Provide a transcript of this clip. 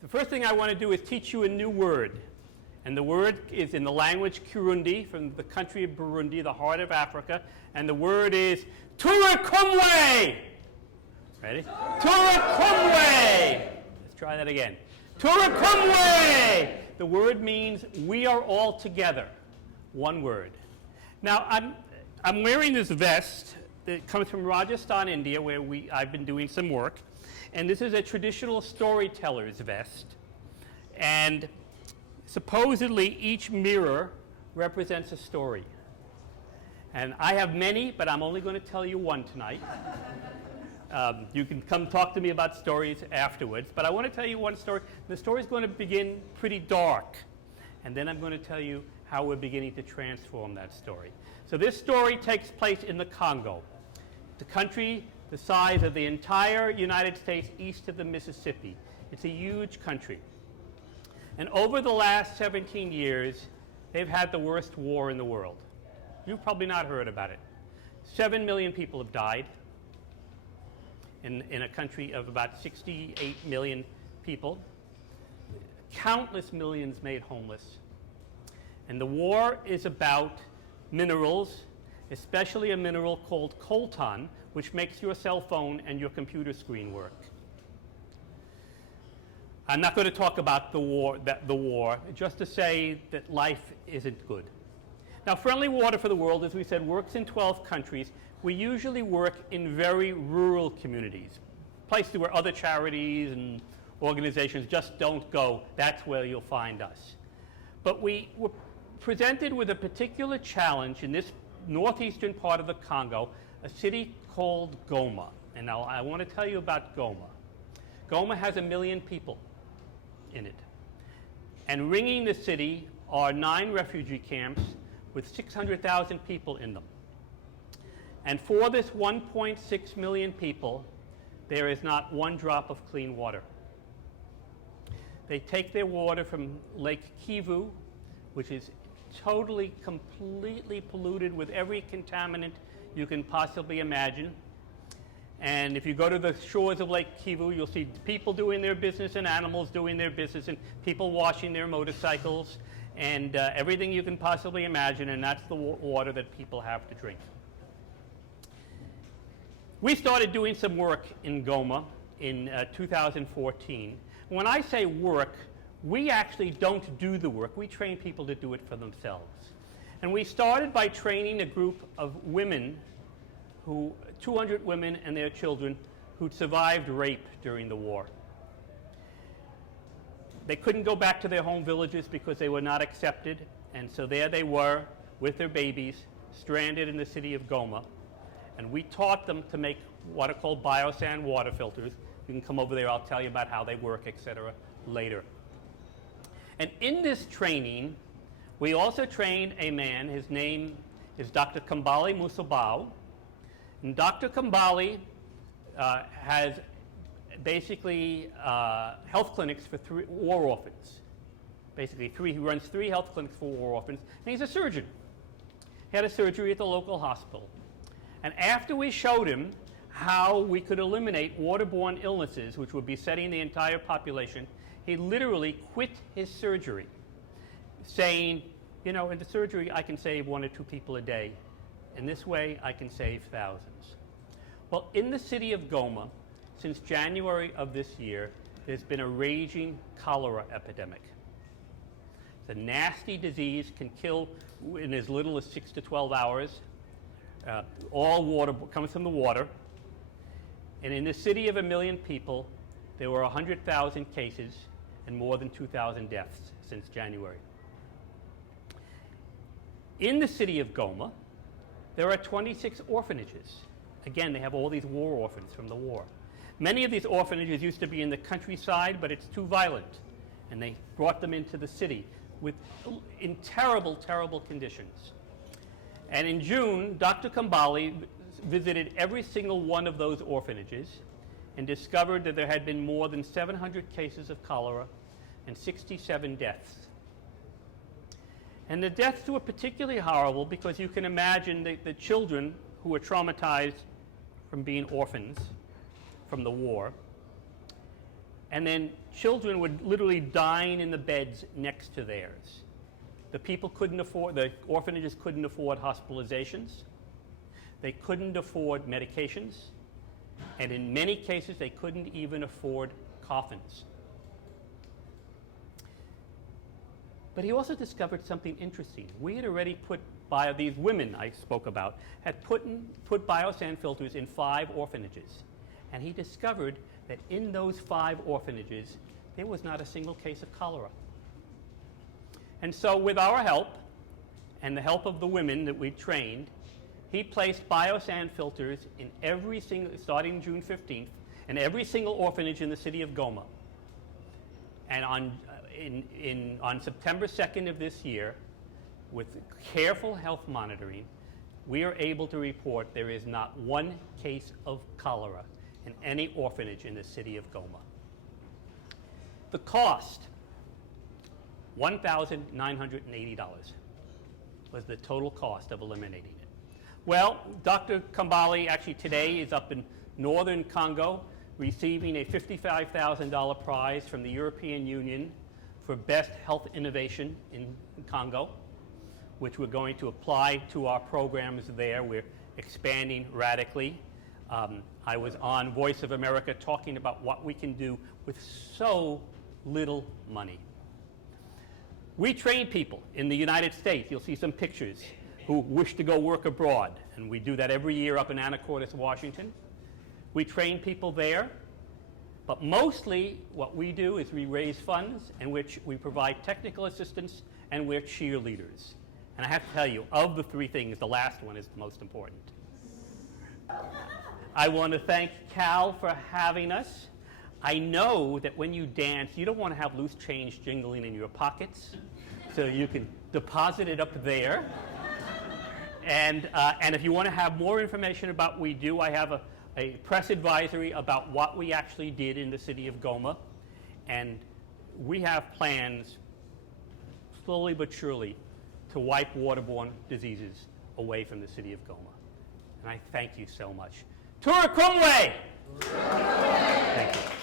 The first thing I want to do is teach you a new word. And the word is in the language Kirundi, from the country of Burundi, the heart of Africa. And the word is Turakumwe. Ready? Turakumwe. Let's try that again. Turakumwe. The word means we are all together. One word. Now, I'm wearing this vest that comes from Rajasthan, India, where I've been doing some work. And this is a traditional storyteller's vest. And supposedly each mirror represents a story. And I have many, but I'm only going to tell you one tonight. You can come talk to me about stories afterwards, but I want to tell you one story. The story is going to begin pretty dark, and then I'm going to tell you how we're beginning to transform that story. So this story takes place in the Congo, the country the size of the entire United States east of the Mississippi. It's a huge country. And over the last 17 years, they've had the worst war in the world. You've probably not heard about it. 7 million people have died in a country of about 68 million people. Countless millions made homeless. And the war is about minerals, especially a mineral called coltan, which makes your cell phone and your computer screen work. I'm not going to talk about the war, just to say that life isn't good. Now, Friendly Water for the World, as we said, works in 12 countries. We usually work in very rural communities, places where other charities and organizations just don't go. That's where you'll find us. But we were presented with a particular challenge in this northeastern part of the Congo, a city called Goma. And now I want to tell you about Goma. Goma has 1 million people in it. And ringing the city are 9 refugee camps with 600,000 people in them. And for this 1.6 million people, there is not one drop of clean water. They take their water from Lake Kivu, which is totally, completely polluted with every contaminant you can possibly imagine. And if you go to the shores of Lake Kivu, you'll see people doing their business and animals doing their business and people washing their motorcycles and everything you can possibly imagine, and that's the water that people have to drink. We started doing some work in Goma in 2014. When I say work, we actually don't do the work. We train people to do it for themselves. And we started by training a group of women, 200 women and their children, who'd survived rape during the war. They couldn't go back to their home villages because they were not accepted, and so there they were with their babies, stranded in the city of Goma. And we taught them to make what are called biosand water filters. You can come over there, I'll tell you about how they work, etc., later. And in this training, we also trained a man. His name is Dr. Kambale Musubao. And Dr. Kambale has basically health clinics for war orphans. Basically, he runs 3 health clinics for war orphans, and he's a surgeon. He had a surgery at the local hospital. And after we showed him how we could eliminate waterborne illnesses, which would be setting the entire population, he literally quit his surgery, saying, you know, in the surgery I can save 1 or 2 people a day. In this way, I can save thousands. Well, in the city of Goma, since January of this year, there's been a raging cholera epidemic. It's a nasty disease, can kill in as little as 6 to 12 hours. All water comes from the water. And in the city of 1 million people, there were 100,000 cases and more than 2,000 deaths since January. In the city of Goma, there are 26 orphanages. Again, they have all these war orphans from the war. Many of these orphanages used to be in the countryside, but it's too violent. And they brought them into the city in terrible, terrible conditions. And in June, Dr. Kambale visited every single one of those orphanages and discovered that there had been more than 700 cases of cholera and 67 deaths. And the deaths were particularly horrible because you can imagine the children who were traumatized from being orphans from the war. And then children would literally dine in the beds next to theirs. The orphanages couldn't afford hospitalizations. They couldn't afford medications. And in many cases, they couldn't even afford coffins. But he also discovered something interesting. We had already these women I spoke about, had put biosand filters in 5 orphanages. And he discovered that in those 5 orphanages, there was not a single case of cholera. And so with our help, and the help of the women that we trained, he placed biosand filters in starting June 15th, in every single orphanage in the city of Goma. And on September 2nd of this year, with careful health monitoring, we are able to report there is not one case of cholera in any orphanage in the city of Goma. The cost, $1,980 was the total cost of eliminating it. Well, Dr. Kambale actually today is up in northern Congo receiving a $55,000 prize from the European Union for best health innovation in Congo, which we're going to apply to our programs there. We're expanding radically. I was on Voice of America talking about what we can do with so little money. We train people in the United States. You'll see some pictures who wish to go work abroad, and we do that every year up in Anacortes, Washington. We train people there, but mostly what we do is we raise funds in which we provide technical assistance, and we're cheerleaders. And I have to tell you, of the 3 things, the last one is the most important. I want to thank Cal for having us. I know that when you dance, you don't want to have loose change jingling in your pockets, so you can deposit it up there. And if you want to have more information about what we do, I have a press advisory about what we actually did in the city of Goma. And we have plans, slowly but surely, to wipe waterborne diseases away from the city of Goma. And I thank you so much. Tura Kumwe! Thank you.